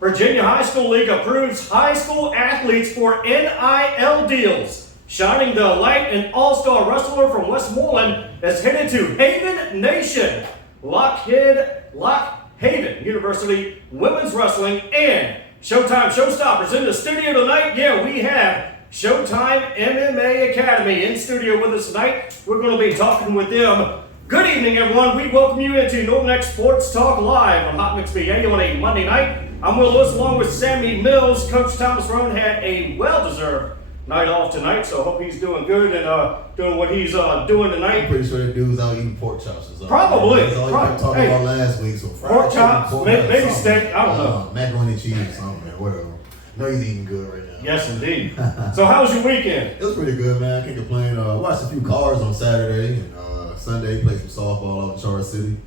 Virginia High School League approves high school athletes for NIL deals. Shining the light, an all-star wrestler from Westmoreland is headed to Haven Nation. Lock Haven University Women's Wrestling and Showtime Showstoppers in the studio tonight. Yeah, we have Showtime MMA Academy in studio with us tonight. We're going to be talking with them. Good evening, everyone. We welcome you into Northern X Sports Talk Live on Hot Mix BA on a Monday night. I'm Will Lewis along with Sammy Mills. Coach Thomas Roane had a well-deserved night off tonight, so I hope he's doing good and doing what he's doing tonight. I'm pretty sure that dude was out eating pork chops or something. Probably. That's all he kept talking about last week. So pork chops, maybe steak, I don't know. Macaroni and cheese or something, man, whatever. No, he's eating good right now. Yes, indeed. So how was your weekend? It was pretty good, man. I can't complain. Watched a few cars on Saturday and Sunday. Played some softball out in Charlotte City.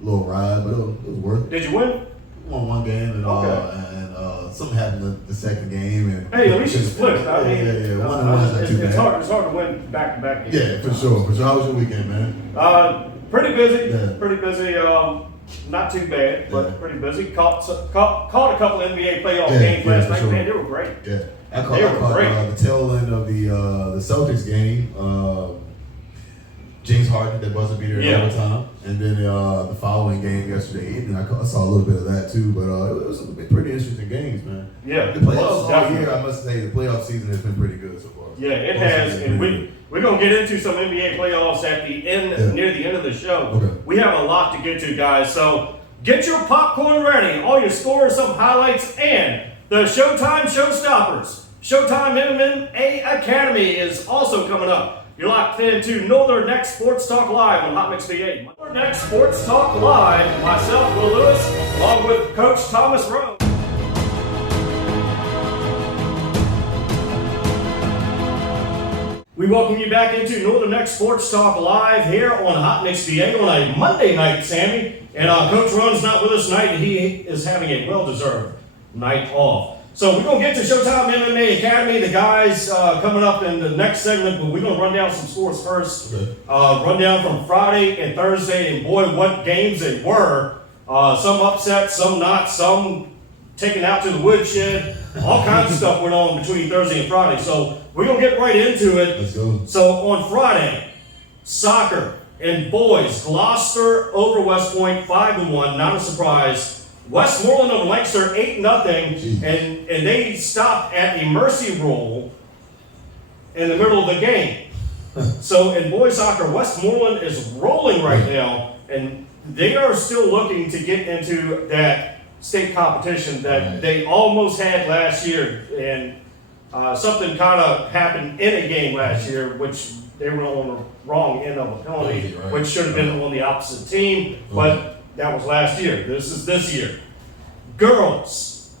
A little ride, but it was worth it. Did you win? Won one game and something happened the second game. And hey, at least you split. I mean, yeah. One is not too bad. It's hard to win back-to-back games. Yeah, for sure. How was your weekend, man? Pretty busy. Yeah. Pretty busy. Not too bad, but pretty busy. Caught a couple NBA playoff games last night. Sure. Man, they were great. Yeah, I caught the tail end of the Celtics game. James Harden, that buzzer beater in overtime, and then the following game yesterday evening, I saw a little bit of that too. But it was some pretty interesting games, man. Yeah, the playoffs all year, I must say, the playoff season has been pretty good so far. Yeah, it has, and we're gonna get into some NBA playoffs at the end, near the end of the show. Okay. We have a lot to get to, guys. So get your popcorn ready, all your scores, some highlights, and the Showtime Showstoppers. Showtime MMA Academy is also coming up. You're locked into Northern X Sports Talk Live on Hot Mix BA. Northern X Sports Talk Live, myself, Will Lewis, along with Coach Thomas Rowe. We welcome you back into Northern X Sports Talk Live here on Hot Mix BA on a Monday night, Sammy. And Coach Rone's not with us tonight. He is having a well-deserved night off. So we're going to get to Showtime MMA Academy. The guys coming up in the next segment, but we're going to run down some scores first. Okay. Run down from Friday and Thursday, and boy, what games they were. Some upset, some not, some taken out to the woodshed. All kinds of stuff went on between Thursday and Friday. So we're going to get right into it. Let's go. So on Friday, soccer and boys, Gloucester over West Point, 5-1, not a surprise. Westmoreland over Lancaster, 8-0, and they stopped at the mercy rule in the middle of the game. So in boys soccer, Westmoreland is rolling right now, and they are still looking to get into that state competition that they almost had last year, and something kind of happened in a game last year, which they were on the wrong end of a penalty, which should have been on the opposite team, but that was last year. This is this year. Girls.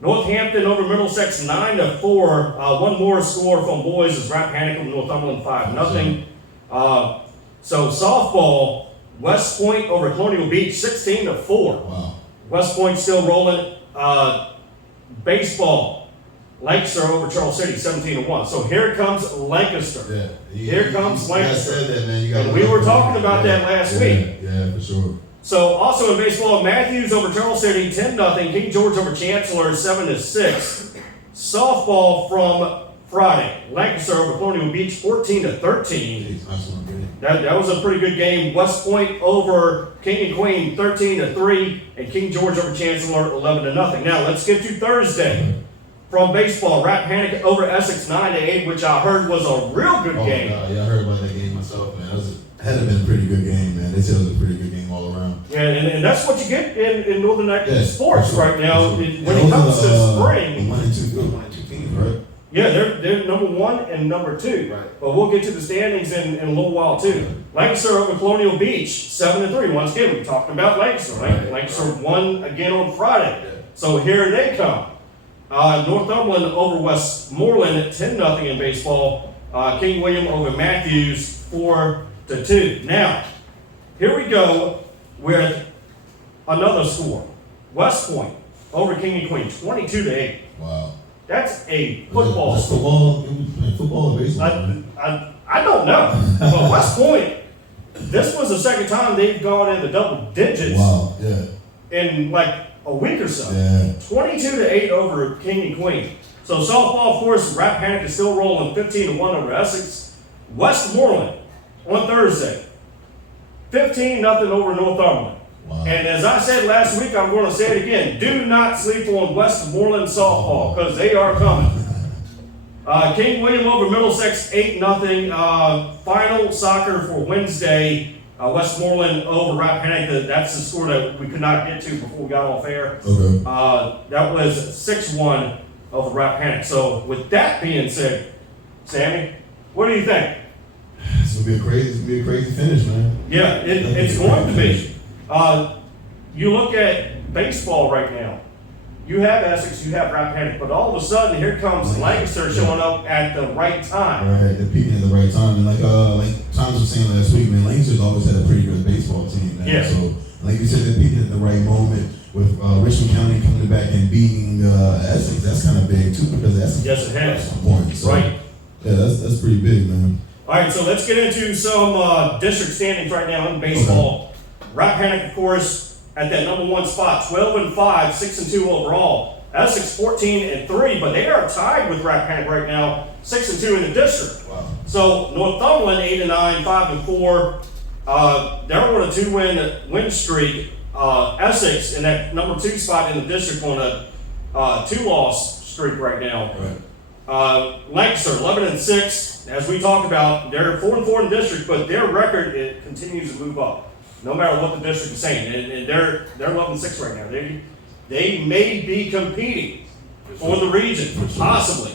Northampton over Middlesex 9-4. One more score from boys is Rappahannock over Northumberland 5-0. So softball, West Point over Colonial Beach 16-4. Wow. West Point still rolling. Baseball, Lancaster over Charles City 17-1. So here comes Lancaster. Here comes Lancaster. You said that, man. And we were talking about that last week. Yeah, for sure. So also in baseball, Matthews over Charles City 10-0. King George over Chancellor 7-6. Softball from Friday, Lancaster over Colonial Beach 14-13. That was a pretty good game. West Point over King and Queen 13-3, and King George over Chancellor 11-0. Now let's get to Thursday. From baseball, Rappahannock over Essex 9-8, which I heard was a real good game. God. Yeah, I heard about that game myself, man. Had been a pretty good game, man. They said it was a pretty good game all around. Yeah, and that's what you get in Northern X sports right now. When it comes to spring. 1 and 2 teams, right? Yeah, they're number 1 and number 2. Right. But we'll get to the standings in a little while too. Lancaster over Colonial Beach 7-3. Once again, we're talking about Lancaster, right? Lancaster won again on Friday. Yeah. So here they come. Northumberland over Westmoreland at 10-0 in baseball. King William over Matthews 4-2. Now, here we go with another score. West Point over King and Queen 22-8. Wow. That's a football. That's football and baseball. I don't know. But West Point, this was the second time they've gone into double digits. Wow. Yeah. In like a week or so. Yeah. 22-8 over King and Queen. So softball, of course, Rappahannock is still rolling 15-1 over Essex. Westmoreland on Thursday, 15-0 over Northumberland. Wow. And as I said last week, I'm going to say it again. Do not sleep on Westmoreland softball because they are coming. King William over Middlesex, 8-0. Final soccer for Wednesday. Westmoreland over Rappahannock. That's the score that we could not get to before we got off air. Okay. That was 6-1 over Rappahannock. So with that being said, Sammy, what do you think? It's gonna be a crazy finish, man. Yeah, it's going to be. You look at baseball right now. You have Essex, you have Rappahannock, but all of a sudden here comes Lancaster showing up at the right time. Right, they're peaking at the right time, and like Thomas was saying last week, man, Lancaster's always had a pretty good baseball team, man. Yeah. So like you said, they're peaking at the right moment with Richmond County coming back and beating Essex. That's kind of big too because Essex. Yes, it has. Some points. So, Right. Yeah, that's pretty big, man. All right, so let's get into some district standings right now in baseball. Rappahannock, of course, at that number one spot, 12-5, 6-2 overall. Essex 14-3, but they are tied with Rappahannock right now, 6-2 in the district. Wow. So Northumberland 8-9, 5-4. They're on a 2-win streak. Essex in that number 2 spot in the district on a 2-loss streak right now. Right. Lancaster 11-6. As we talked about, they're 4-4 in the district, but their record it continues to move up, no matter what the district is saying. And they're 11-6 right now. They may be competing for the region, possibly.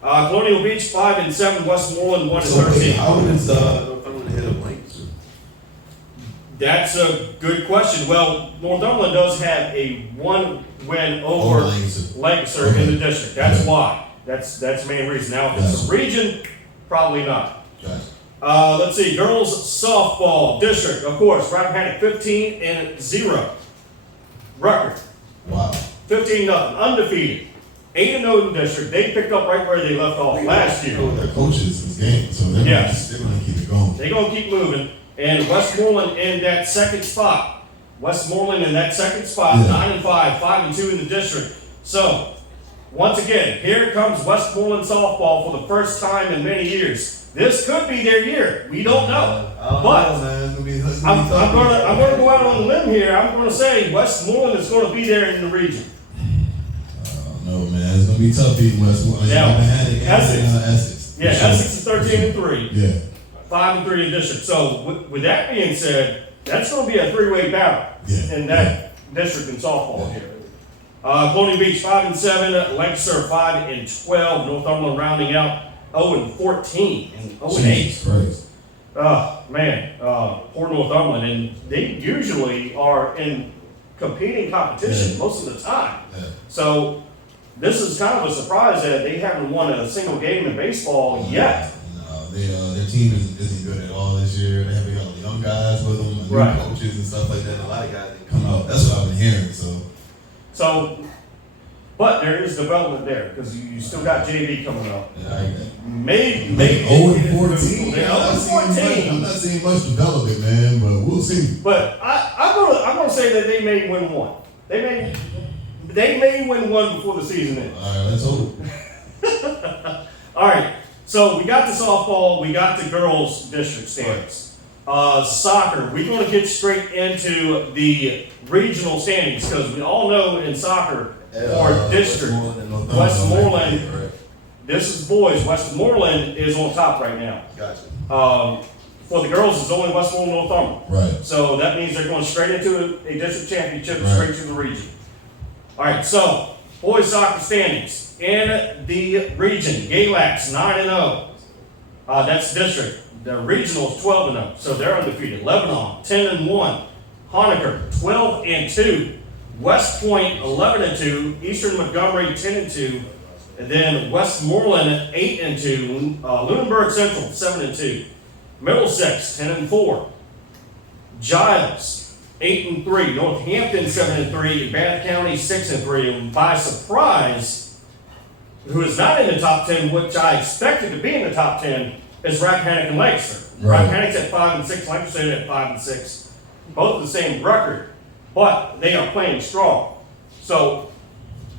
Colonial Beach 5-7, Westmoreland 1-13. How is Northumberland ahead of Lancaster? That's a good question. Well, Northumberland does have a 1-win over Lancaster in the district. That's why. That's the main reason. Now, if it's a region, probably not. Gotcha. Let's see. Girls softball district, of course. Rappahannock 15-0 record. Wow. 15-0 undefeated. 8-0 in the district. They picked up right where they left off last year. Their coaches is game, so they're gonna keep it going. They're gonna keep moving. And Westmoreland in that second spot. Westmoreland in that second spot, 9-5, 5-2 in the district. So, once again, here comes Westmoreland softball for the first time in many years. This could be their year. We don't know. But I'm gonna go out on a limb here. I'm gonna say Westmoreland is gonna be there in the region. No, man, it's gonna be tough beating Westmoreland. Essex. Yeah, Essex is 13-3. Yeah. 5-3 in district. So with that being said, that's going to be a 3-way battle in that district in softball here. Colonial Beach 5-7, Lancaster 5-12, Northumberland rounding out 0-14 and 0-8. Man, poor Northumberland, and they usually are in competing competition most of the time. So this is kind of a surprise that they haven't won a single game in baseball yet. Their team isn't good at all this year. They have a lot of young guys with them, new coaches and stuff like that. A lot of guys that come out. That's what I've been hearing. So, but there is development there because you still got JV coming up. Maybe 0-14. I'm not seeing much development, man, but we'll see. But I'm gonna say that they may win one. They may win one before the season ends. All right, let's hope. All right. So we got the softball, we got the girls district standings. Soccer, we're going to get straight into the regional standings because we all know in soccer for district, Westmoreland, this is boys, Westmoreland is on top right now. Gotcha. For the girls, it's only Westmoreland, Northumberland. Right. So that means they're going straight into a district championship, straight to the region. All right, so boys soccer standings. In the region, Galax 9-0. That's district. The regional is 12-0, so they're undefeated. Lebanon 10-1. Honaker 12-2. West Point 11-2. Eastern Montgomery 10-2. And then Westmoreland 8-2. Lunenburg Central 7-2. Middlesex 10-4. Giles 8-3. Northampton 7-3. Bath County 6-3. And by surprise, who is not in the top 10, which I expected to be in the top 10, is Rappahannock and Lancaster. Rappahannock's at 5-6, Lancaster at 5-6. Both the same record, but they are playing strong. So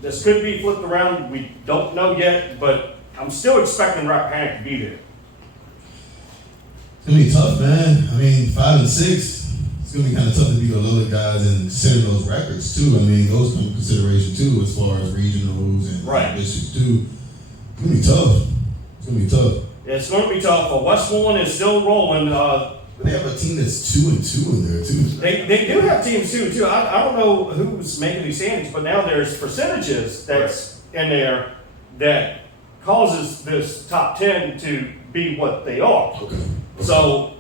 this could be flipped around. We don't know yet, but I'm still expecting Rappahannock to be there. It's gonna be tough, man. I mean, 5 and 6. It's gonna be kind of tough to beat those other guys and consider those records too. I mean, those come into consideration too, as far as regionals and districts too. It's gonna be tough. It's gonna be tough. It's going to be tough, but Westmoreland is still rolling. But they have a team that's 2 and 2 in there too. They do have teams 2 and 2. I don't know who's making these standings, but now there's percentages that's in there that causes this top 10 to be what they are. Okay. So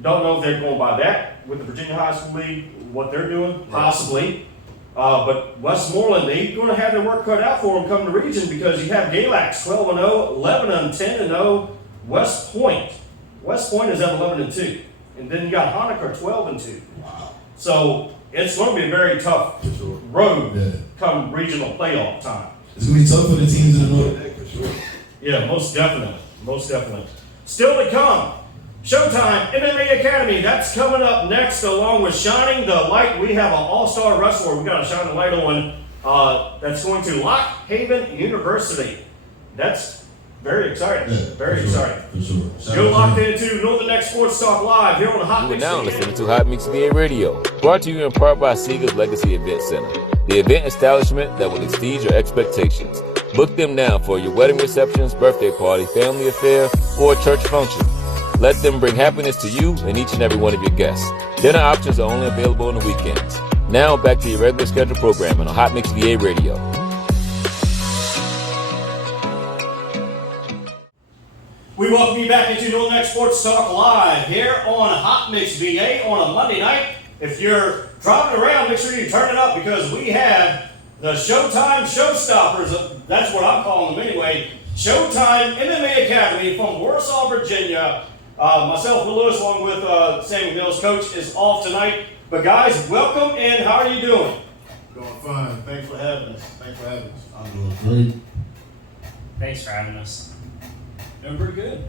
don't know if they're going by that with the Virginia High School League, what they're doing, possibly. But Westmoreland, they're going to have their work cut out for them coming to region because you have Galax 12 and 0, 11 and 10 and 0, West Point. West Point is at 11 and 2, and then you got Honaker 12 and 2. Wow. So it's going to be a very tough road come regional playoff time. It's going to be tough for the teams in the north. For sure. Yeah, most definitely. Most definitely. Still to come, Showtime MMA Academy. That's coming up next, along with Shining the Light. We have an all-star wrestler we got to shine the light on. That's going to Lock Haven University. That's very exciting. Yeah, very exciting. For sure. You're locked into Northern X Sports Talk Live here on the Hot You are Mix. now listening to Hot Mix VA Radio, brought to you in part by Sega's Legacy Event Center, the event establishment that will exceed your expectations. Book them now for your wedding receptions, birthday party, family affair, or church function. Let them bring happiness to you and each and every one of your guests. Dinner options are only available on the weekends. Now back to your regular scheduled programming on Hot Mix VA Radio. We welcome you back into Northern X Sports Talk Live here on Hot Mix VA on a Monday night. If you're driving around, make sure you turn it up because we have the Showtime Showstoppers. That's what I'm calling them anyway. Showtime MMA Academy from Warsaw, Virginia. Myself, Will Lewis, along with Sammy Mills. Coach is off tonight. But guys, welcome and how are you doing? Doing fine. Thanks for having us. I'm doing great. Thanks for having us. Doing pretty good.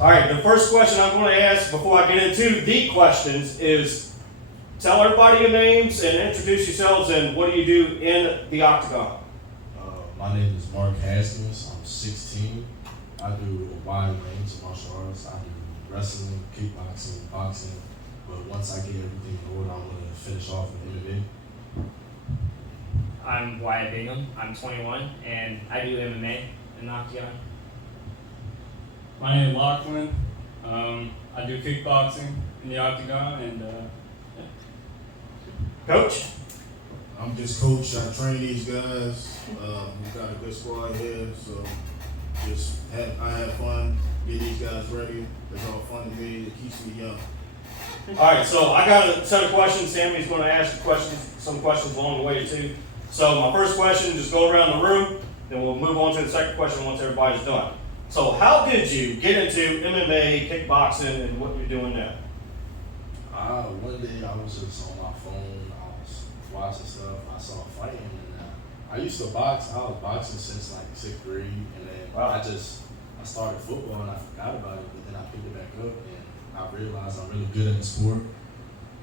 All right, the first question I'm going to ask before I get into the questions is tell everybody your names and introduce yourselves and what do you do in the octagon? My name is Mark Haskins. I'm 16. I do a wide range of martial arts. I do wrestling, kickboxing, boxing. But once I get everything in order, I want to finish off with MMA. I'm Wyatt Bingham. I'm 21 and I do MMA in the octagon. My name is Lachlan. I do kickboxing in the octagon and Coach? I'm just coach. I train these guys. We've got a good squad here, so I have fun, get these guys ready. It's all fun to me. It keeps me young. All right, so I got a set of questions. Sammy's going to ask some questions along the way too. So my first question, just go around the room, then we'll move on to the second question once everybody's done. So how did you get into MMA, kickboxing, and what you're doing now? One day I was just on my phone. I was watching stuff. I saw fighting, and I used to box. I was boxing since like 6th grade, and then I started football and I forgot about it, but then I picked it back up and I realized I'm really good at the sport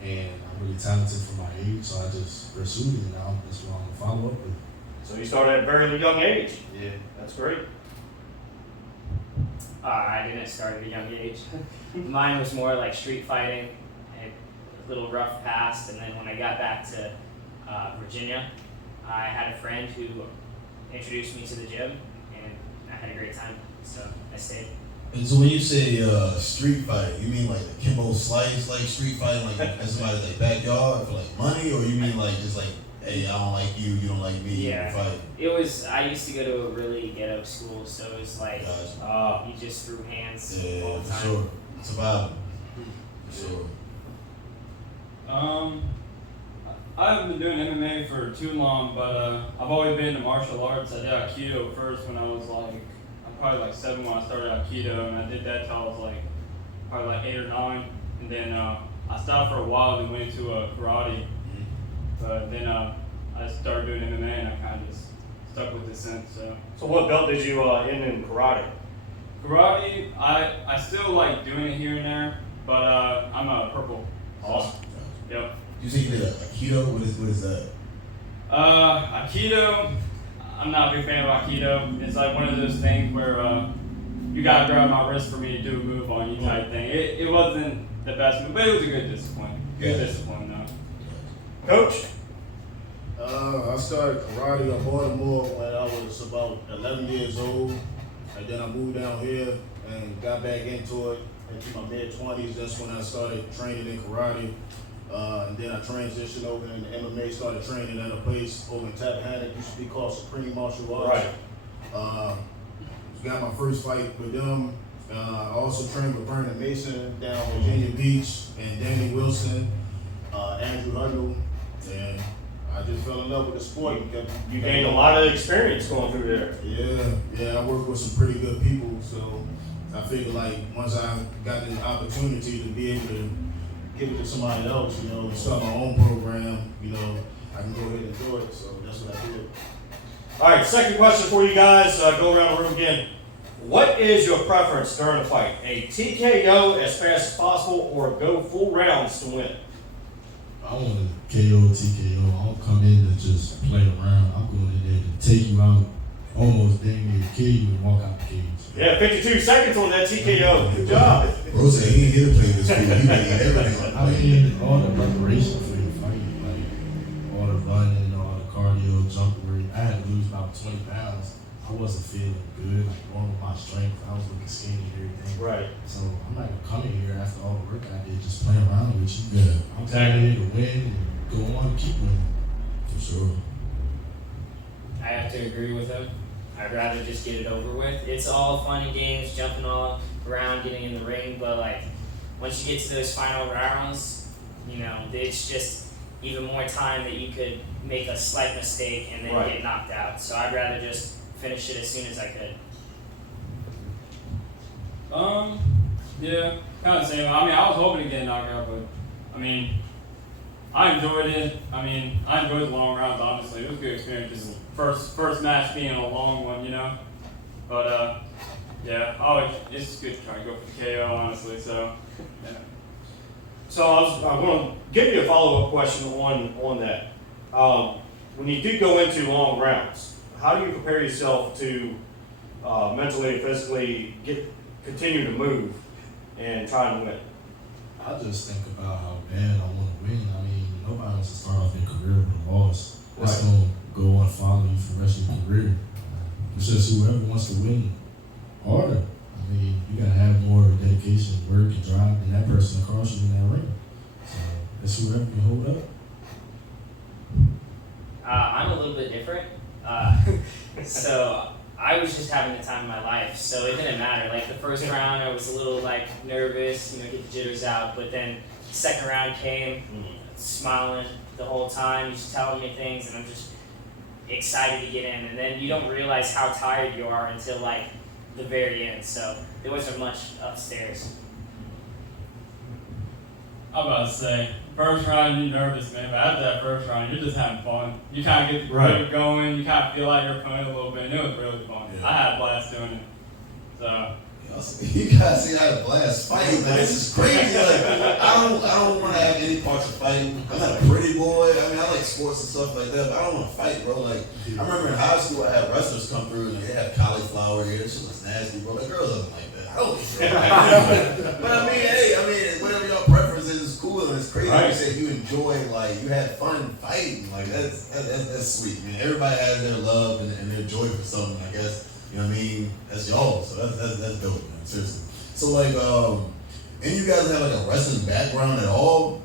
and I'm really talented for my age, so I just pursued it, and now that's what I'm gonna follow up with. So you started at a very young age. Yeah. That's great. I didn't start at a young age. Mine was more like street fighting, a little rough past, and then when I got back to Virginia, I had a friend who introduced me to the gym, and I had a great time, so I stayed. And so when you say street fighting, you mean like the Kimbo Slice, like street fighting, like in somebody's like backyard for like money, or you mean like just like, hey, I don't like you, you don't like me, Yeah. fight? It was, I used to go to a really ghetto school, so it was like, Gotcha. you just threw hands Yeah, all the for time. sure. Survival. For sure. I haven't been doing MMA for too long, but I've always been into martial arts. I did Aikido first when I was I'm probably like 7 when I started Aikido, and I did that till I was probably like 8 or 9, and then I stopped for a while and went into karate, but then I started doing MMA and I kind of just stuck with it since. So what belt did you end in karate? Karate, I still like doing it here and there, but I'm a purple. Awesome. Yep. You say you did a Aikido? What is that? Aikido, I'm not a big fan of Aikido. It's like one of those things where you gotta grab my wrist for me to do a move on you type thing. It wasn't the best move, but it was a good discipline. Good discipline though. Coach? I started karate in Baltimore when I was about 11 years old, and then I moved down here and got back into it into my mid-20s. That's when I started training in karate, and then I transitioned over into MMA. Started training at a place over in Tappahannock, used to be called Supreme Martial Arts. Right. Got my first fight with them. I also trained with Vernon Mason down Virginia Beach, and Danny Wilson, Andrew Huddle, and I just fell in love with the sport. You gained a lot of experience going through there. Yeah, I worked with some pretty good people, so I figured like once I got the opportunity to be able to give it to somebody else, you know, start my own program, you know, I can go ahead and do it, so that's what I did. All right, second question for you guys. Go around the room again. What is your preference during a fight? A TKO as fast as possible or go full rounds to win? I want to KO, TKO. I don't come in to just play around. I'm going in there to take you out, almost damn near kill you and walk out the cage. Yeah, 52 seconds on that TKO. Good job. Bro said he ain't here to play this field. He made everything. I mean, all the preparation for your fight, like all the running, all the cardio, jump work. I had to lose about 20 pounds. I wasn't feeling good, like going with my strength. I was looking skinny and everything. Right. So I'm not gonna come in here after all the work I did, just playing around with you. Yeah. I'm coming here to win and go on and keep winning. For sure. I have to agree with him. I'd rather just get it over with. It's all fun and games, jumping all around, getting in the ring, but like once you get to those final rounds, you know, it's just even more time that you could make a slight mistake and then get knocked out. So I'd rather just finish it as soon as I could. Yeah, kind of same. I mean, I was hoping to get knocked out, but I mean, I enjoyed it. I mean, I enjoyed the long rounds, honestly. It was a good experience. Just first match being a long one, you know? But, yeah, it's good to try to go for the KO, honestly, so, yeah. So I'm going to give you a follow-up question on that. When you do go into long rounds, how do you prepare yourself to mentally and physically continue to move and try to win? I just think about how bad I want to win. I mean, nobody wants to start off their career with a loss. That's going to go on follow you for the rest of your career. It's just whoever wants to win harder. I mean, you got to have more dedication, work, and drive than that person across you in that ring. So it's whoever can hold up. I'm a little bit different. So I was just having the time of my life, so it didn't matter. Like the first round, I was a little like nervous, you know, get the jitters out. But then the second round came, smiling the whole time, just telling me things, and I'm just excited to get in. And then you don't realize how tired you are until like the very end. So there wasn't much upstairs. I'm about to say, first round you're nervous, man, but after that first round, you're just having fun. You kind of get the groove going, you kind of feel like you're playing a little bit, and it was really fun. Yeah. I had a blast doing it. So. You guys see I had a blast fighting, man. This is crazy. Like, I don't want to have any parts of fighting. I'm not a pretty boy. I mean, I like sports and stuff like that, but I don't want to fight, bro. Like, I remember in high school, I had wrestlers come through and they had cauliflower here. This shit was nasty, bro. The girls wasn't like that. I don't think But I mean, hey, whatever y'all preference is cool, and it's crazy. Right. You said you enjoy, like, you had fun fighting. Like, that's sweet, man. Everybody has their love and their joy for something, I guess. You know what I mean? That's y'all, so that's dope, man. Seriously. So like, and you guys have like a wrestling background at all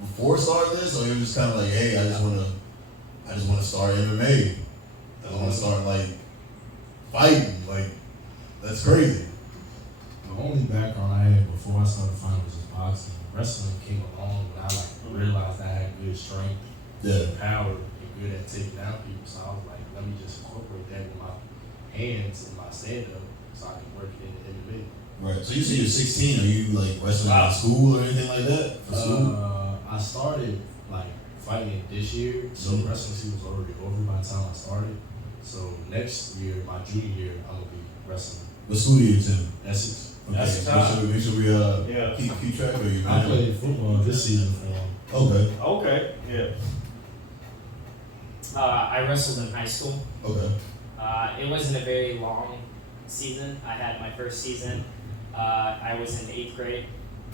before starting this, or you're just kind of like, hey, I just want to start MMA. I want to start like fighting. Like, that's crazy. The only background I had before I started fighting was just boxing. Wrestling came along when I like realized I had good strength, power, and good at taking down people. So I was like, let me just incorporate that with my hands and my stand-up so I can work it in the MMA. Right. So you said you're 16. Are you like wrestling in school or anything like that? For school? I started like fighting this year, so wrestling season was already over by the time I started. So next year, my junior year, I'm gonna be wrestling. What school do you attend? Essex. Okay. Make sure we keep track of you. I played football this season for them. Okay. Okay. Yeah. I wrestled in high school. Okay. It wasn't a very long season. I had my first season. I was in 8th grade,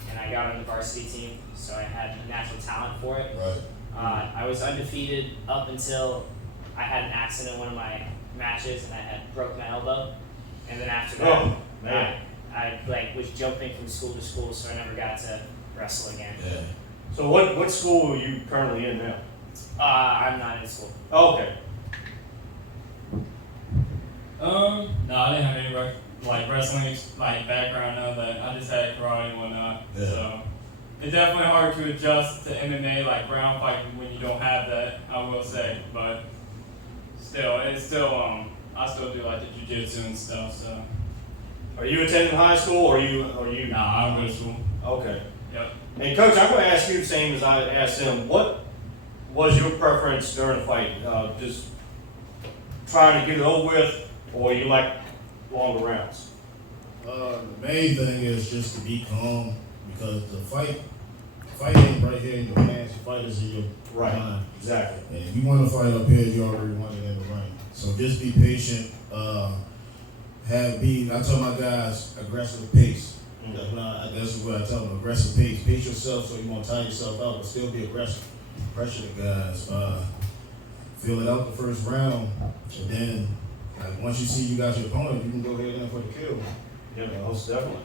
and I got on the varsity team, so I had natural talent for it. Right. I was undefeated up until I had an accident in one of my matches, and I had broke my elbow. And then after that, I like was jumping from school to school, so I never got to wrestle again. Yeah. So what school are you currently in now? I'm not in school. Oh, okay. No, I didn't have any wrestling background. None of that. I just had karate and whatnot. Yeah. So it's definitely hard to adjust to MMA, like ground fighting, when you don't have that. I will say, but still, it's still I still do like the jiu-jitsu and stuff. So. Are you attending high school or are you? Nah, I go to school. Okay. Yep. And Coach, I'm going to ask you the same as I asked him. What was your preference during the fight? Just trying to get it over with, or you like longer rounds? The main thing is just to be calm, because the fight ain't right here in your hands. The fight is in your mind. Exactly. And if you want to fight up here, you already won it in the ring. So just be patient. I tell my guys, aggressive pace. That's what I tell them, aggressive pace. Pace yourself so you won't tire yourself out, but still be aggressive. Pressure the guys. Feel it out the first round, and then once you see you got your opponent, you can go ahead in for the kill. Yeah, most definitely.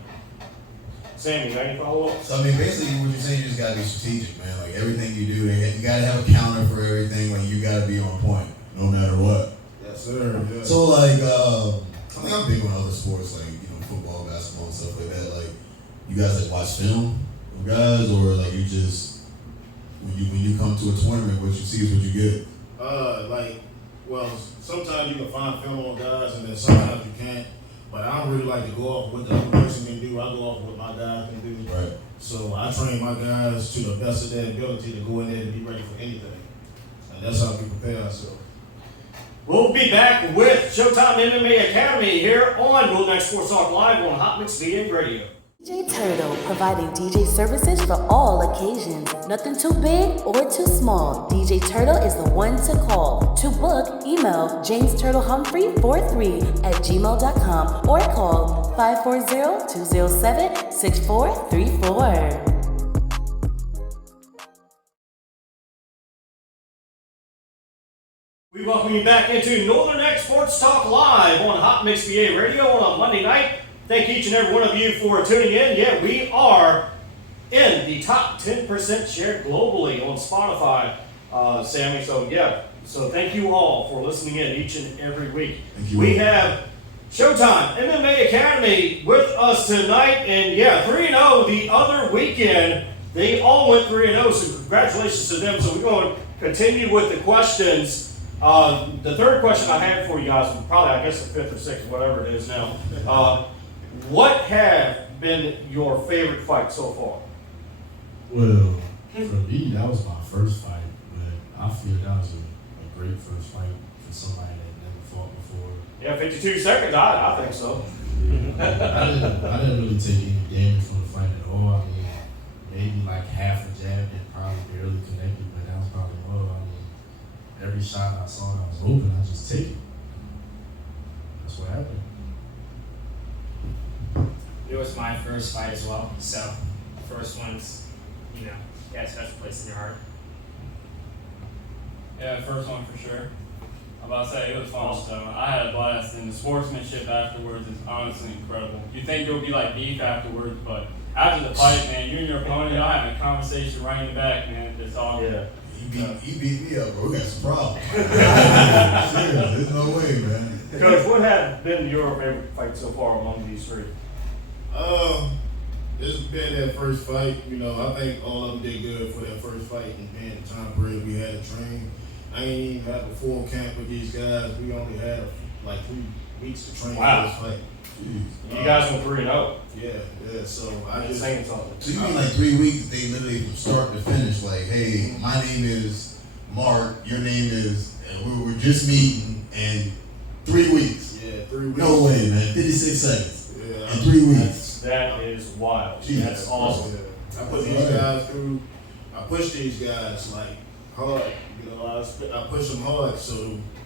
Sammy, got any follow-ups? So I mean, basically, what you're saying, you just gotta be strategic, man. Like everything you do, you gotta have a counter for everything. Like you gotta be on point, no matter what. Yes, sir. Yeah. So like, I think I'm big on other sports, like football, basketball, and stuff like that. Like, you guys like watch film of guys, or like you just when you come to a tournament, what you see is what you get. Sometimes you can find film on guys, and then sometimes you can't. But I don't really like to go off what the other person can do. I go off what my guys can do. Right. So I train my guys to the best of their ability to go in there and be ready for anything. And that's how we prepare ourselves. We'll be back with Showtime MMA Academy here on World Next Sports Talk Live on Hot Mix Media Radio. DJ Turtle, providing DJ services for all occasions. Nothing too big or too small. DJ Turtle is the one to call. To book, email jamesturtlehumphrey43@gmail.com or call 540-207-6434. We welcome you back into Northern X Sports Talk Live on Hot Mix BA Radio on a Monday night. Thank each and every one of you for tuning in. Yeah, we are in the top 10% shared globally on Spotify, Sammy. So thank you all for listening in each and every week. We have Showtime MMA Academy with us tonight, and 3-0 the other weekend. They all went 3-0, so congratulations to them. So we're going to continue with the questions. The third question I had for you guys, probably I guess the fifth or sixth, whatever it is now. What have been your favorite fight so far? Well, for me, that was my first fight, but I feel that was a great first fight for somebody that never fought before. Yeah, 52 seconds, I think so. I didn't really take any damage from the fight at all. I mean, maybe like half a jab that probably barely connected, but that was probably more. I mean, every shot I saw that was open, I just take it. That's what happened. It was my first fight as well, so first one's, got a special place in your heart. Yeah, first one for sure. I'm about to say, it was fun, so I had a blast, and the sportsmanship afterwards is honestly incredible. You think there would be like beef afterwards, but after the fight, man, you and your opponent, y'all having a conversation right in the back, man. It's all good. He beat me up, bro. We got some problems. Serious, there's no way, man. Coach, what have been your favorite fight so far among these three? This has been that first fight. I think all of them did good for that first fight, and then the time period we had to train. I ain't even had a full camp with these guys. We only had like 3 weeks to train for this fight. You guys went 3-0. Yeah. So I just saying something. So you mean like 3 weeks, they literally from start to finish, like, hey, my name is Mark, your name is, and we're just meeting, and 3 weeks. Yeah, 3 weeks. No way, man. 56 seconds. Yeah. In 3 weeks. That is wild. That's awesome. I put these guys through. I pushed these guys like hard. You know, I push them hard so,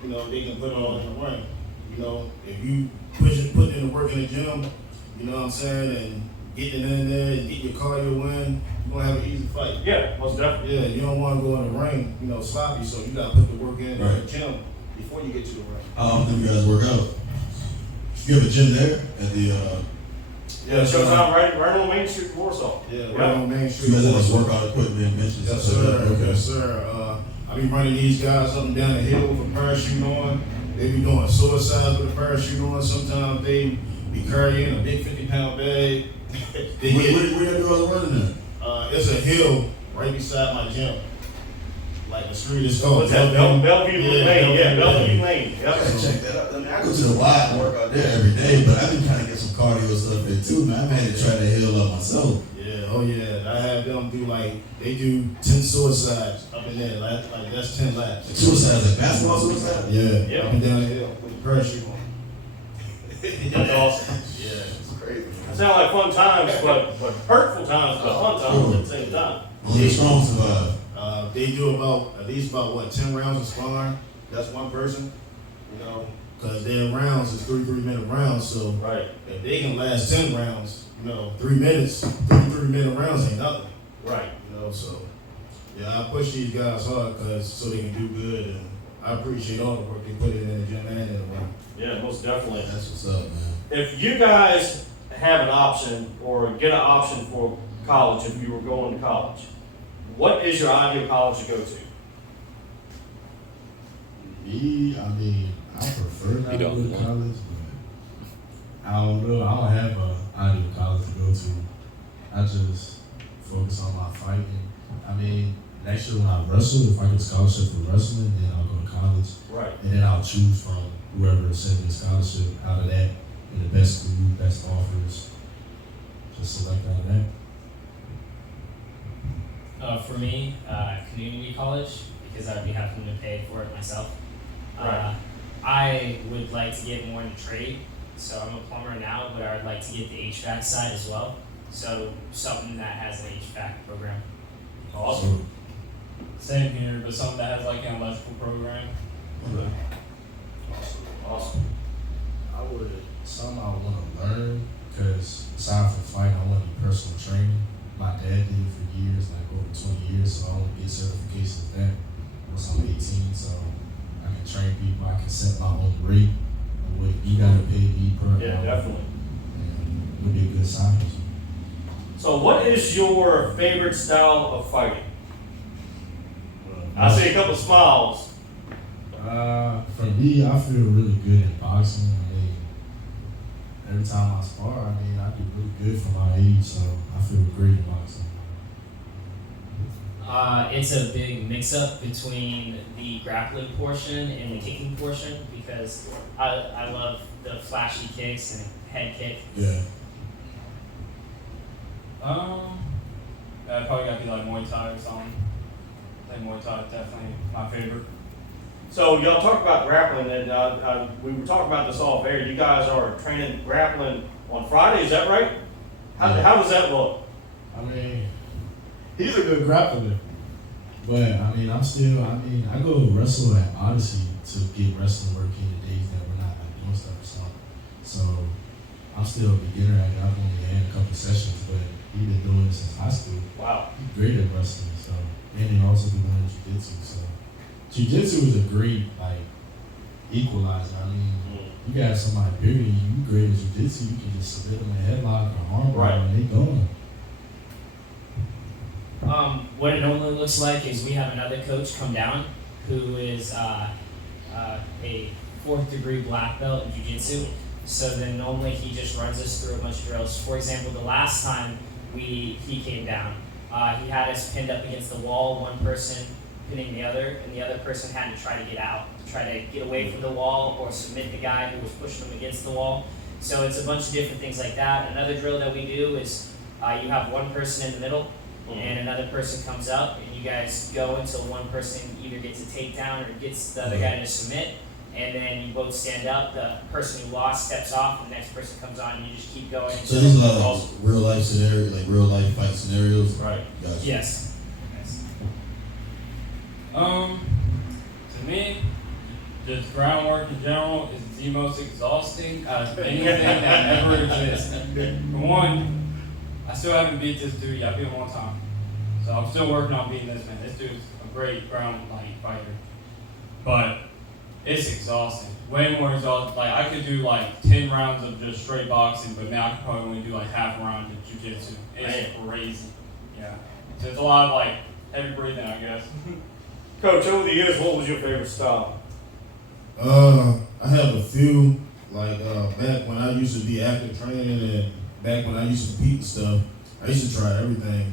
you know, they can put it all in the ring. You know, if you put in the work in the gym, you know what I'm saying, and getting in there and getting your cardio in, you're going to have an easy fight. Yeah, most definitely. Yeah, you don't want to go in the ring, you know, sloppy, so you got to put the work in Right. the gym before you get to the ring. How often do you guys work out? You have a gym there at the, Yeah, Showtime right on Main Street, Warsaw. Yeah, right on Main Street. you guys have like workout equipment and benches? Yes, and stuff like sir. that? Okay. Yes, sir. I be running these guys up and down the hill with a parachute on. They be doing suicides with a parachute on. Sometimes they be carrying a big 50-pound bag. They Where get, you guys running at? it's a hill right beside my gym. Like the street is called. What's that? Bellevue Lane. Yeah, Bellevue Lane. I gotta Yep. check that out. I mean, I go to the Y and work out there every day, but I've been trying to get some cardio stuff in too, man. I've had to try to heal up myself. Yeah, oh yeah. I had them do they do 10 suicides up in there. Like that's 10 laps. Suicide, like basketball suicide? Yeah, Yeah. up and down the hill with a parachute on. That's awesome. Yeah, it's crazy. It sounds like fun times, but hurtful times, but fun times at the same time. Only the strong survive. They do at least 10 rounds of sparring. That's one person, you know, because their rounds is 3-minute rounds. So Right. if they can last 10 rounds, you know, 3 minutes, 3-minute rounds ain't nothing, Right. you know. So yeah, I push these guys hard so they can do good, and I appreciate all the work they put in the gym and in the ring. Yeah, most definitely. That's what's up, man. If you guys have an option or get an option for college, if you were going to college, what is your ideal college to go to? Me, I mean, I prefer not to go to college, but I don't know. I don't have an ideal college to go to. I just focus on my fighting. I mean, next year when I wrestle, if I get a scholarship for wrestling, then I'll go to college. Right. And then I'll choose from whoever sends me a scholarship out of that, in the best school, best offers. Just select out of that. For me, community college, because I would be having to pay for it myself. Right. I would like to get more into trade, so I'm a plumber now, but I would like to get the HVAC side as well. So something that has an HVAC program. Awesome. Same here, but something that has like an electrical program. Okay. Awesome. I would, something I want to learn, because aside from fighting, I want to do personal training. My dad did it for years, like over 20 years, so I want to get certifications in that once I'm 18, so I can train people, I can set my own rate of what you got to pay me per Yeah, hour. definitely. And it would be a good sign. So what is your favorite style of fighting? I see a couple smiles. For me, I feel really good in boxing. I mean, every time I spar, I mean, I do really good for my age, so I feel great in boxing. It's a big mix-up between the grappling portion and the kicking portion, because I love the flashy kicks and head kick. Yeah. I'd probably gotta be like Muay Thai or something. I think Muay Thai is definitely my favorite. So y'all talk about grappling, and we were talking about this off air. You guys are training grappling on Friday, is that right? How does that look? I mean, he's a good grappler. But, I mean, I go wrestle at Odyssey to get wrestling work in the days that we're not like doing stuff or something. So, I'm still a beginner at it. I've only had a couple sessions, but he's been doing it since high school. Wow. He's great at wrestling, so. And he also been doing jiu-jitsu, so. Jiu-jitsu is a great, equalizer. I mean, you got somebody bigger than you great at jiu-jitsu, you can just submit them a headlock or arm bar, and they going. What it normally looks like is we have another coach come down who is a 4th degree black belt in jiu-jitsu. So then normally he just runs us through a bunch of drills. For example, the last time he came down, he had us pinned up against the wall, one person pinning the other, and the other person had to try to get out, to try to get away from the wall or submit the guy who was pushing him against the wall. So it's a bunch of different things like that. Another drill that we do is you have one person in the middle, and another person comes up, and you guys go until one person either gets a takedown or gets the other guy to submit, and then you both stand up. The person who lost steps off, and the next person comes on, and you just keep going. So these are like real life scenarios, like real life fight scenarios? Right. Gotcha. Yes. me, just groundwork in general is the most exhausting out of anything that ever exists. For one, I still haven't beat this dude yet. I beat him one time. So I'm still working on beating this man. This dude's a great ground fighter. But it's exhausting. Way more exhausting. Like I could do like 10 rounds of just straight boxing, but now I could probably only do like half a round of jiu-jitsu. It's crazy. Yeah. So it's a lot of like heavy breathing, I guess. Coach, over the years, what was your favorite style? I have a few. Like back when I used to be active training and back when I used to compete and stuff, I used to try everything.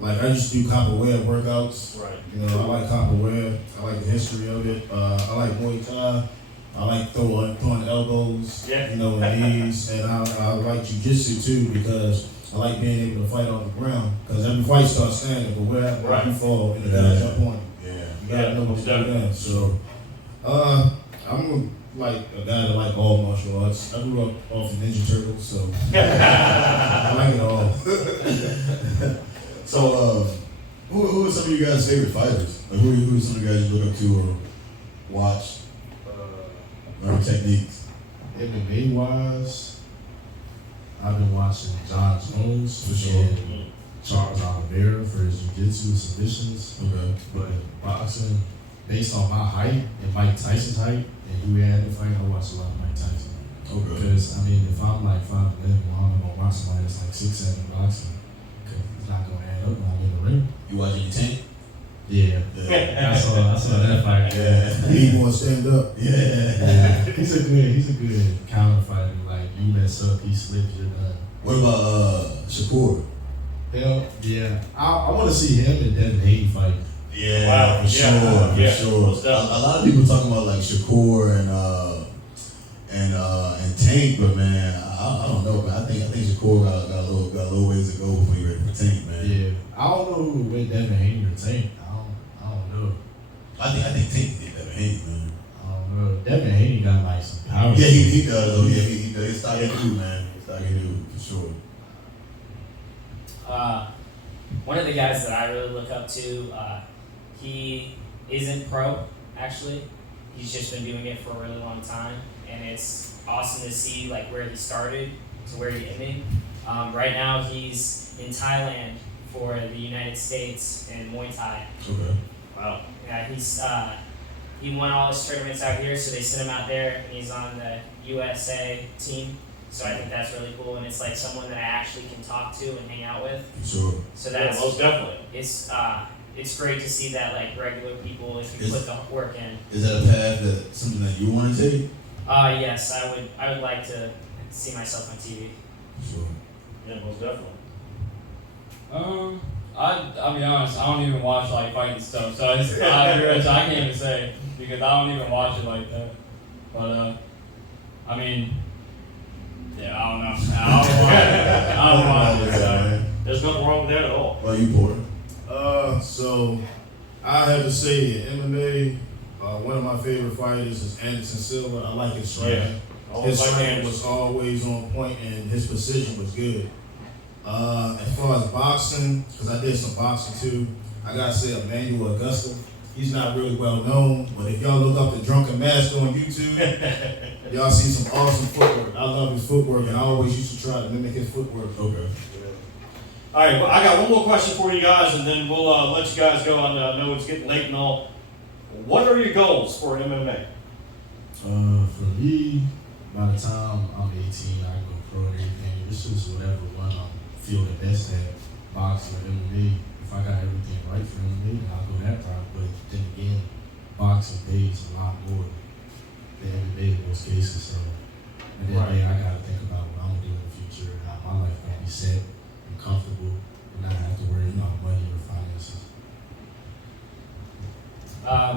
Like I used to do capoeira workouts. Right. You know, I like capoeira. I like the history of it. I like Muay Thai. I like throwing elbows. Yeah. You know, and knees. And I like jiu-jitsu too because I like being able to fight off the ground. Because every fight starts standing, but where you fall, and you gotta jump on it. Yeah. You gotta know what to do then. So, I'm like a guy that like all martial arts. I grew up off of Ninja Turtles, so I like it all. So, who are some of you guys' favorite fighters? Like, who are some of you guys you look up to or watch? Learn techniques. MMA wise, I've been watching John Jones For sure. and Charles Oliveira for his jiu-jitsu submissions. Okay. But boxing, based on my height and Mike Tyson's height, and who he had to fight, I watch a lot of Mike Tyson. Okay. Because, I mean, if I'm like 5'11", I'm not going to watch somebody that's like 6'7" boxing. Because it's not going to add up when I'm in the ring. You watching your tank? Yeah. Yeah. I saw that fight. Yeah. He want to stand up. Yeah. He's a good counter fighter. Like, you mess up, he slips, you're done. What about Shakur? Hell, yeah. I want to see him and Devin Haney fight. Yeah, Wow. for sure, Yeah. for Yeah. sure. Most A definitely. lot of people talking about like Shakur and Tank, but man, I don't know, man. I think Shakur got a little ways to go before he ready for Tank, man. Yeah. I don't know who would win Devin Haney or Tank. I don't know. I think Tank did better, Haney, man. I don't know. Devin Haney got like some power. Yeah, he does. Though. Yeah, he does. He's stocky dude, man. He's stocky dude for sure. One of the guys that I really look up to, he isn't pro, actually. He's just been doing it for a really long time, and it's awesome to see like where he started to where he ended. Right now, he's in Thailand for the United States in Muay Thai. Okay. Wow. Yeah, he won all his tournaments out here, so they sent him out there, and he's on the USA team. So I think that's really cool, and it's like someone that I actually can talk to and hang out with. For sure. So Yeah, that's most definitely. it's great to see that like regular people, if you put the work in. Is that a path that something that you want to take? Yes, I would like to see myself on TV. For sure. Yeah, most definitely. I'll be honest, I don't even watch like fighting stuff, so I can't even say because I don't even watch it like that. But I mean, yeah, I don't know. I don't watch it. So. There's nothing wrong with that at all. Well, you poor. So I have to say in MMA, one of my favorite fighters is Anderson Silva. I like his striking. Yeah. His striking was always on point and his precision was good. As far as boxing, because I did some boxing too, I gotta say Emmanuel Augusta. He's not really well known, but if y'all look up the Drunken Master on YouTube, y'all see some awesome footwork. I love his footwork, and I always used to try to mimic his footwork. Okay. All right, well, I got one more question for you guys, and then we'll let you guys go. I know it's getting late and all. What are your goals for MMA? For me, by the time I'm 18, I can go pro and everything. It's just whatever one I feel the best at, boxing or MMA. If I got everything right for MMA, then I'll go that route. But then again, boxing pays a lot more than MMA in most cases. So at the end of the day, I gotta think about what I'm gonna do in the future and how my life gonna be set and comfortable and not have to worry about money or finances.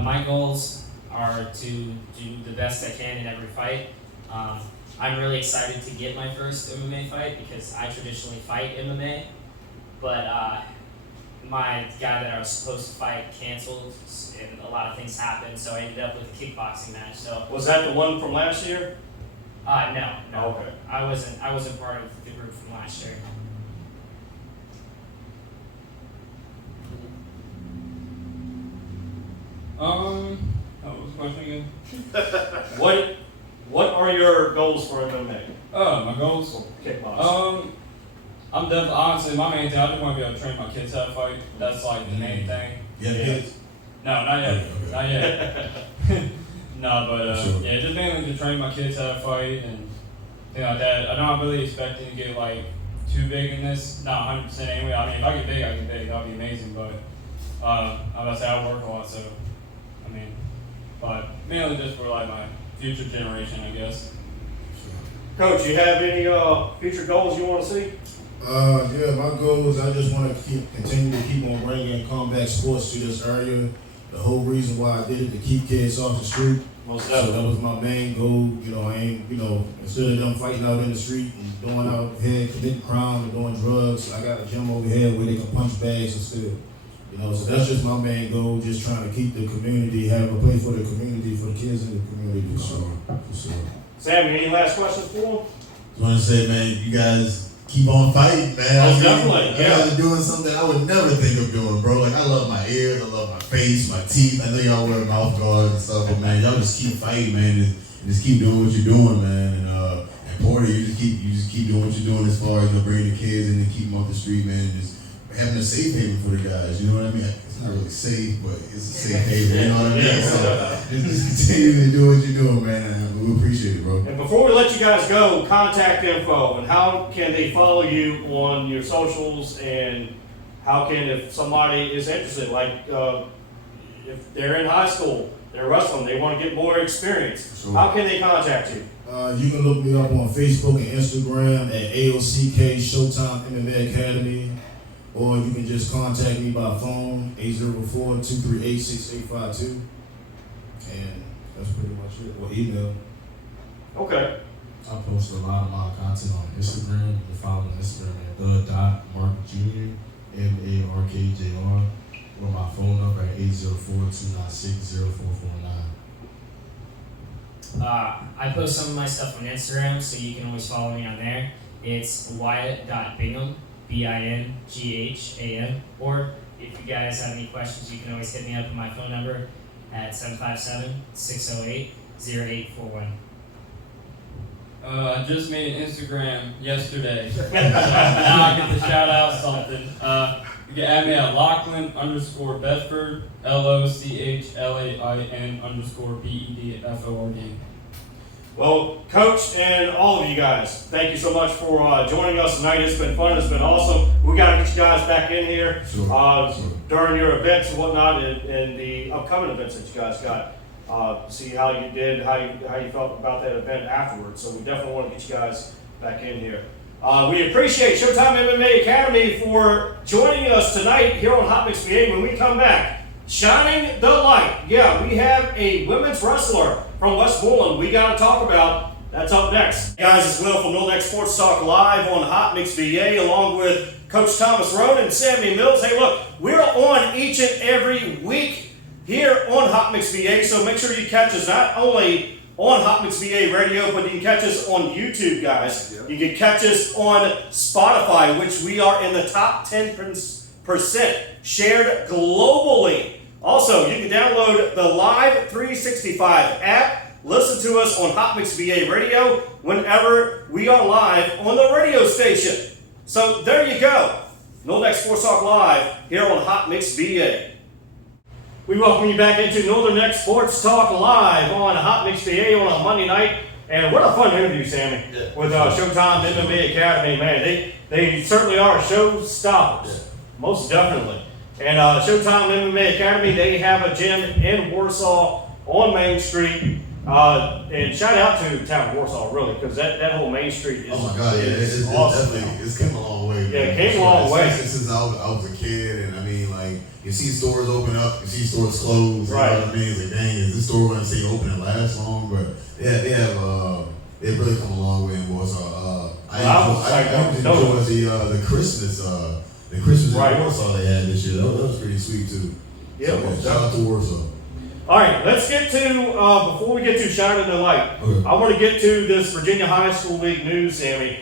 My goals are to do the best I can in every fight. I'm really excited to get my first MMA fight because I traditionally fight MMA, but my guy that I was supposed to fight canceled and a lot of things happened, so I ended up with a kickboxing match. So Was that the one from last year? no. Okay. I wasn't part of the group from last year. What was the question again? What are your goals for MMA? My goals? Kickboxing. I'm definitely, honestly, my main thing, I just want to be able to train my kids how to fight. That's like the main thing. You have kids? No, not yet. Okay. Not yet. No, but Sure. yeah, just mainly to train my kids how to fight and things like that. I'm not really expecting to get like too big in this. Not 100% anyway. I mean, if I get big, I get big. That'll be amazing. But I'm about to say I work a lot, so I mean, but mainly just for like my future generation, I guess. Coach, you have any future goals you want to see? Yeah, my goal is I just want to continue to keep on bringing combat sports to this area. The whole reason why I did it to keep kids off the street. Most So definitely. that was my main goal. I ain't, instead of them fighting out in the street and going out here committing crime and doing drugs, I got a gym over here where they can punch bags instead. So that's just my main goal. Just trying to keep the community, have a place for the community, for the kids in the community. For sure. Sammy, any last questions for him? Just want to say, man, you guys keep on fighting, man. Most definitely, You guys are doing something I would never think of doing, bro. Like, I love my ears, I love my face, my teeth. I know y'all wear mouth guards and stuff, but man, y'all just keep fighting, man, and just keep doing what you're doing, man. And Porter, you just keep doing what you're doing as far as bringing the kids in and keep them off the street, man. And just having a safe haven for the guys. You know what I mean? It's not really safe, but it's a safe haven. You know what I mean? So just continue to do what you're doing, man. And we appreciate it, bro. And before we let you guys go, contact info and how can they follow you on your socials, and how can, if somebody is interested, like if they're in high school, they're wrestling, they want to get more experience, Sure. how can they contact you? You can look me up on Facebook and Instagram at AOCK Showtime MMA Academy, or you can just contact me by phone, 804-238-6852. And that's pretty much it. Or email. Okay. I post a lot of my content on Instagram. You can follow me on Instagram at the.mark Jr. MARKJR, or my phone number at 804-296-0449. I post some of my stuff on Instagram, so you can always follow me on there. It's Wyatt.Bingham, BINGHAM. Or if you guys have any questions, you can always hit me up on my phone number at 757-608-0841. I just made an Instagram yesterday. Now I get to shout out something. You can add me at Lachlan_Bedford, LOCHLAIN_BEDFORD. Well, Coach and all of you guys, thank you so much for joining us tonight. It's been fun. It's been awesome. We got to get you guys back in here Sure. during your events and whatnot, and the upcoming events that you guys got. See how you did, how you felt about that event afterwards. So we definitely want to get you guys back in here. We appreciate Showtime MMA Academy for joining us tonight here on Hot Mix VA. When we come back, shining the light. Yeah, we have a women's wrestler from Westmoreland we got to talk about. That's up next. Hey guys, it's Will from NNK Sports Talk Live on Hot Mix VA, along with Coach Thomas Roane and Sammy Millz. Hey, look, we're on each and every week here on Hot Mix VA, so make sure you catch us not only on Hot Mix VA Radio, but you can catch us on YouTube, guys. Yeah. You can catch us on Spotify, which we are in the top 10% shared globally. Also, you can download the Live 365 app. Listen to us on Hot Mix VA Radio whenever we are live on the radio station. So there you go. NNK Sports Talk Live here on Hot Mix VA. We welcome you back into NNK Sports Talk Live on Hot Mix VA on a Monday night. And what a fun interview, Sammy, with Showtime MMA Academy. Man, they certainly are showstoppers, most definitely. And Showtime MMA Academy, they have a gym in Warsaw on Main Street. And shout out to the town of Warsaw, really, because that whole Main Street is Oh my God, yeah, it's awesome. definitely, it's come a long way. Yeah, it man. came a long way. Since I was a kid, and I mean, like, you see stores open up, you see stores close, Right. You know what I mean? It's like, dang, is this store going to stay open and last long? But yeah, they've really come a long way in Warsaw. I enjoyed the Christmas in Warsaw they had this year. That was pretty sweet too. Yeah, so, shout out to Warsaw. All right, let's get to, before we get to shining the light, Okay. I want to get to this Virginia High School League news, Sammy.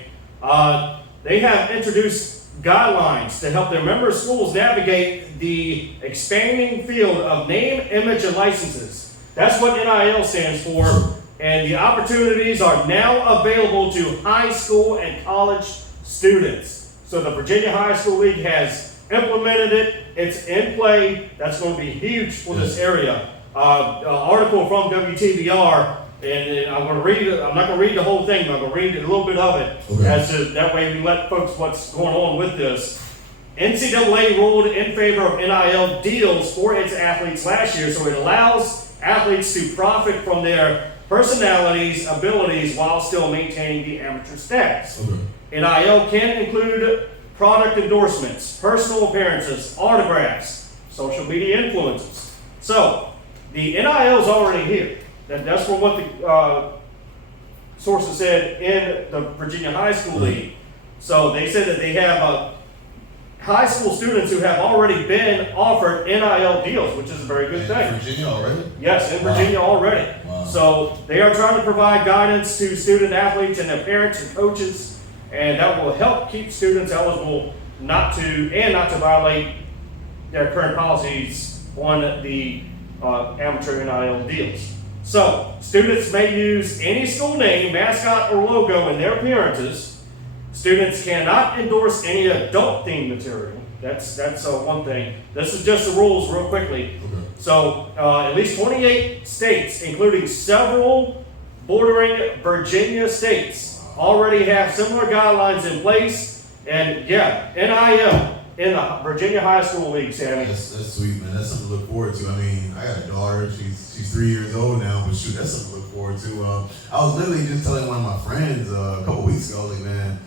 They have introduced guidelines to help their member schools navigate the expanding field of name, image, and licenses. That's what NIL stands for, and the opportunities are now available to high school and college students. So the Virginia High School League has implemented it. It's in play. That's going to be huge for this area. An article from WTVR, and I'm going to read it. I'm not going to read the whole thing, but I'm going to read a little bit of it. Okay. That way we let folks what's going on with this. NCAA ruled in favor of NIL deals for its athletes last year, so it allows athletes to profit from their personalities, abilities, while still maintaining the amateur status. NIL can include product endorsements, personal appearances, autographs, social media influences. So, the NIL is already here. That's from what the sources said in the Virginia High School League. So, they said that they have high school students who have already been offered NIL deals, which is a very good thing. In Virginia already? Yes, in Virginia already. Wow. So they are trying to provide guidance to student athletes and their parents and coaches, and that will help keep students eligible not to violate their current policies on the amateur NIL deals. So students may use any school name, mascot, or logo in their appearances. Students cannot endorse any adult-themed material. That's one thing. This is just the rules real quickly. So at least 28 states, including several bordering Virginia states, already have similar guidelines in place. And yeah, NIL in the Virginia High School League, Sammy. That's sweet, man. That's something to look forward to. I mean, I got a daughter. She's 3 years old now, but shoot, that's something to look forward to. I was literally just telling one of my friends a couple weeks ago, I was like, man,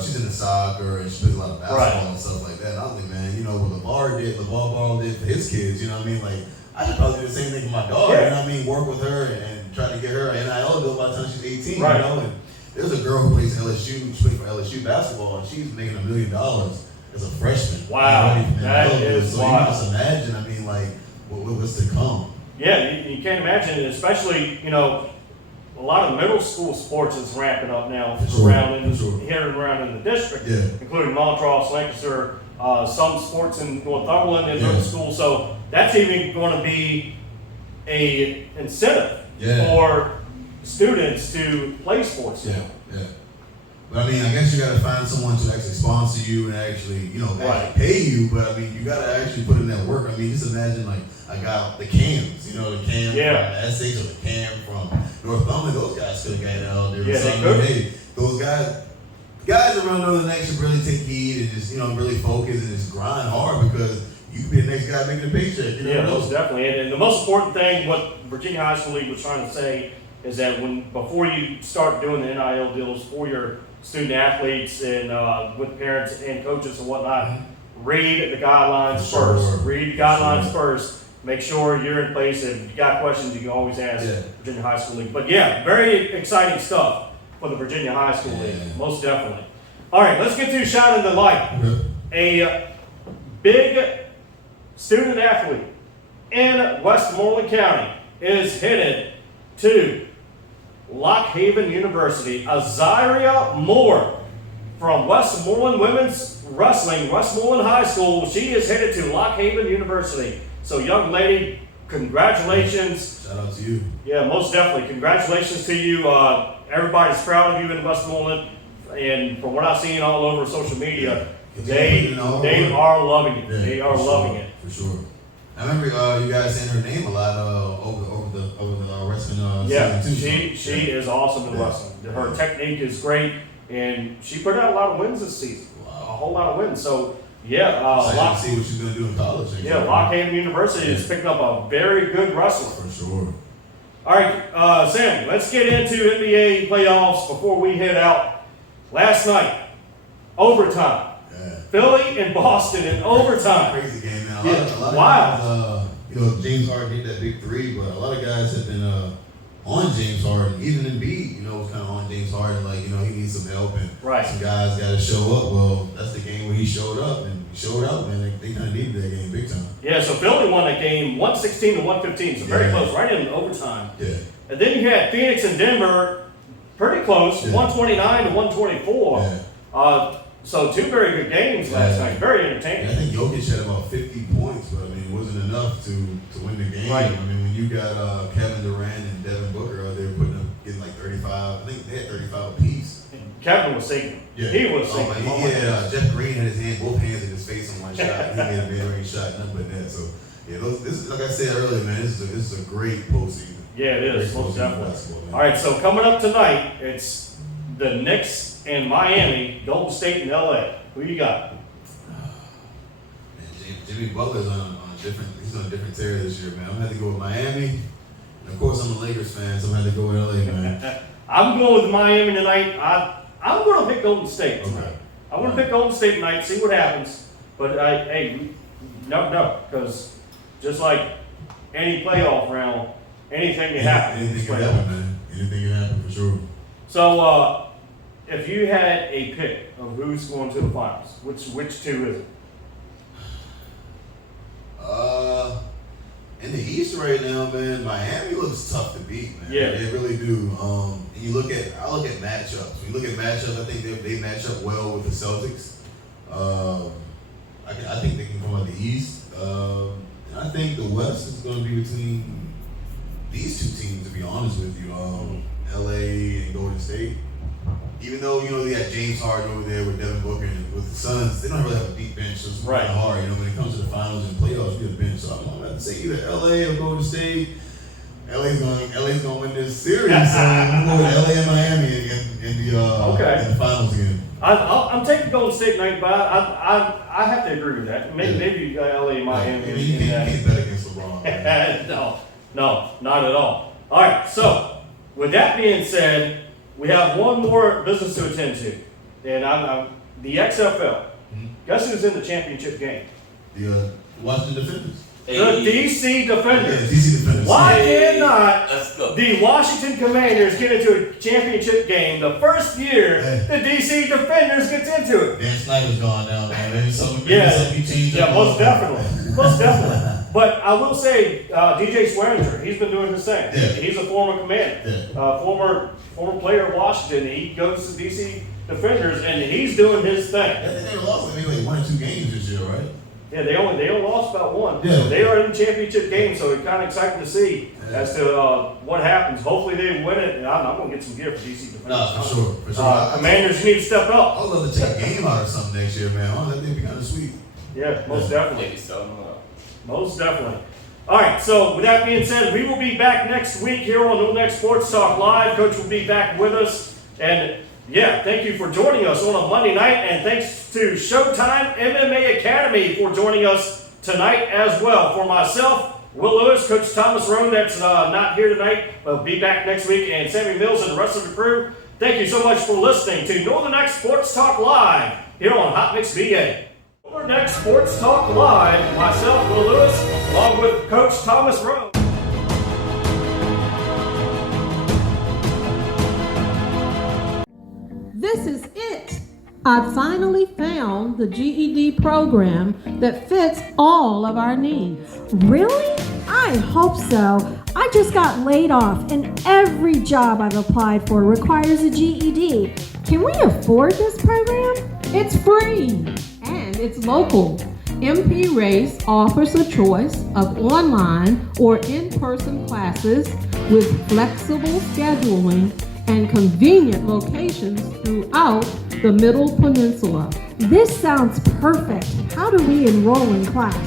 she's into soccer and she plays a lot of basketball and stuff like that. And I was like, man, you know what LeVar Ball did for his kids, you know what I mean? Like, I should probably do the same thing for my daughter, you know what I mean? Work with her and try to get her an NIL deal by the time she's 18, you know? And there's a girl who plays LSU, she played for LSU basketball, and she's making $1 million as a freshman. Wow, that is so wild. you can just imagine, I mean, like, what's to come? Yeah, you can't imagine it, especially, you know, a lot of middle school sports is ramping up now here and around in the district, including Montrose, Lancaster, some sports in Northumberland and middle school. So that's even going to be a incentive for students to play sports. But I mean, I guess you got to find someone to actually sponsor you and actually, actually pay you. But I mean, you got to actually put in that work. I mean, just imagine like I got the Cams, the Cam from Essex or the Cam from Northumberland. Those guys could have got it out there. Yeah, so, they could. Hey, those guys around Northern Next should really take heed and just really focus and just grind hard, because you could be the next guy making a paycheck. Most definitely. And the most important thing, what Virginia High School League was trying to say, is that before you start doing the NIL deals for your student athletes and with parents and coaches and whatnot, read the guidelines first. Read the guidelines first. Make sure you're in place. If you got questions, you can always ask Virginia High School League. But yeah, very exciting stuff for the Virginia High School League. Most definitely. All right, let's get to Shine in the Light. A big student athlete in Westmoreland County is headed to Lock Haven University. Azaria Moore from Westmoreland Women's Wrestling, Westmoreland High School. She is headed to Lock Haven University. So, young lady, congratulations. Shout out to you. Yeah, most definitely. Congratulations to you. Everybody's proud of you in Westmoreland. And from what I've seen all over social media, they are loving it. They are loving it. For sure. I remember you guys saying her name a lot over the wrestling season too. She is awesome in wrestling. Her technique is great, and she put out a lot of wins this season. A whole lot of wins. So to see what she's gonna do in college. Lock Haven University is picking up a very good wrestler. For sure. All right, Sammy, let's get into NBA playoffs before we head out. Last night, overtime. Philly and Boston in overtime. Crazy game, man. A lot of guys, James Harden hit that big three, but a lot of guys have been on James Harden. Even Embiid, was kind of on James Harden. Like, he needs some help, and some guys got to show up. Well, that's the game where he showed up, and he showed out, man. They kind of needed that game big time. Yeah, so Philly won that game 116 to 115, so very close, right in overtime. Yeah. And then you had Phoenix and Denver, pretty close, 129 to 124. So 2 very good games last night. Very entertaining. Yeah, I think Jokic had about 50 points, but I mean, it wasn't enough to win the game. Right. I mean, when you got Kevin Durant and Devin Booker out there getting like 35, I think they had 35 apiece. Kevin was sinking. Yeah. He was sinking. Jeff Green had both hands in his face on one shot. He made a mid-range shot, nothing but that. So, yeah, this is, like I said earlier, man, this is a great postseason. Yeah, it is, Great most postseason definitely. basketball, man. All right, so coming up tonight, it's the Knicks in Miami, Golden State in LA. Who you got? Man, Jimmy Butler's he's on a different tear this year, man. I'm gonna have to go with Miami. And of course, I'm a Lakers fan, so I'm gonna have to go with LA, man. I'm going with Miami tonight. I'm going to pick Golden State tonight. Okay. I want to pick Golden State tonight, see what happens. But no, because just like any playoff round, anything can happen. Anything can happen, man. Anything can happen for sure. So, if you had a pick of who's going to the finals, which two is it? In the East right now, man, Miami looks tough to beat, man. Yeah. They really do. And I look at matchups. When you look at matchups, I think they match up well with the Celtics. I think they can come out the East. And I think the West is going to be between these two teams, to be honest with you. LA and Golden State. Even though, they got James Harden over there with Devin Booker and with the Suns, they don't really have a deep bench, so it's kind of hard. When it comes to the finals and playoffs, you get a bench. So I'm going to have to say either LA or Golden State. LA's going to win this series, so I'm going to go with LA and Miami in the finals again. I'm taking Golden State tonight, but I have to agree with that. Maybe you got LA and Miami. You can't bet against LeBron. No, not at all. All right, so with that being said, we have one more business to attend to, and I'm the XFL. Mm-hmm. Guess who's in the championship game? The Washington Defenders. The DC Defenders. Yeah, DC Defenders. Why cannot Let's go. the Washington Commanders get into a championship game the first year the DC Defenders gets into it? Dan Snyder's gone now, man. Maybe something changed. Yeah, most definitely. But I will say, DJ Swearinger, he's been doing his thing. Yeah. He's a former commander, former player of Washington. He goes to DC Defenders, and he's doing his thing. I think they lost like 1 or 2 games this year, right? Yeah, they only lost about 1. Yeah. So they are in the championship game, so it's kind of exciting to see as to what happens. Hopefully they win it, and I'm going to get some gear for DC Defenders. No, for sure. Commanders, you need to step up. I would love to take a game out or something next year, man. I think it'd be kind of sweet. Yeah, most definitely. Maybe so. Most definitely. All right, so with that being said, we will be back next week here on NNK Sports Talk Live. Coach will be back with us. And yeah, thank you for joining us on a Monday night. And thanks to Showtime MMA Academy for joining us tonight as well. For myself, Will Lewis, Coach Thomas Roane, that's not here tonight, but will be back next week, and Sammy Mills and the rest of the crew. Thank you so much for listening to NNK Sports Talk Live here on Hot Mix VA. NNK Sports Talk Live, myself, Will Lewis, along with Coach Thomas Roane. This is it. I finally found the GED program that fits all of our needs. Really? I hope so. I just got laid off, and every job I've applied for requires a GED. Can we afford this program? It's free and it's local. MP Race offers a choice of online or in-person classes with flexible scheduling and convenient locations throughout the Middle Peninsula. This sounds perfect. How do we enroll in class?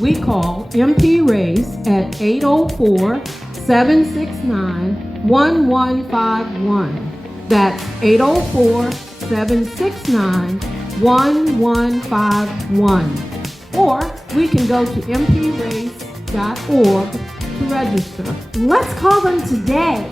We call MP Race at 804-769-1151. That's 804-769-1151. Or we can go to mprace.org to register. Let's call them today.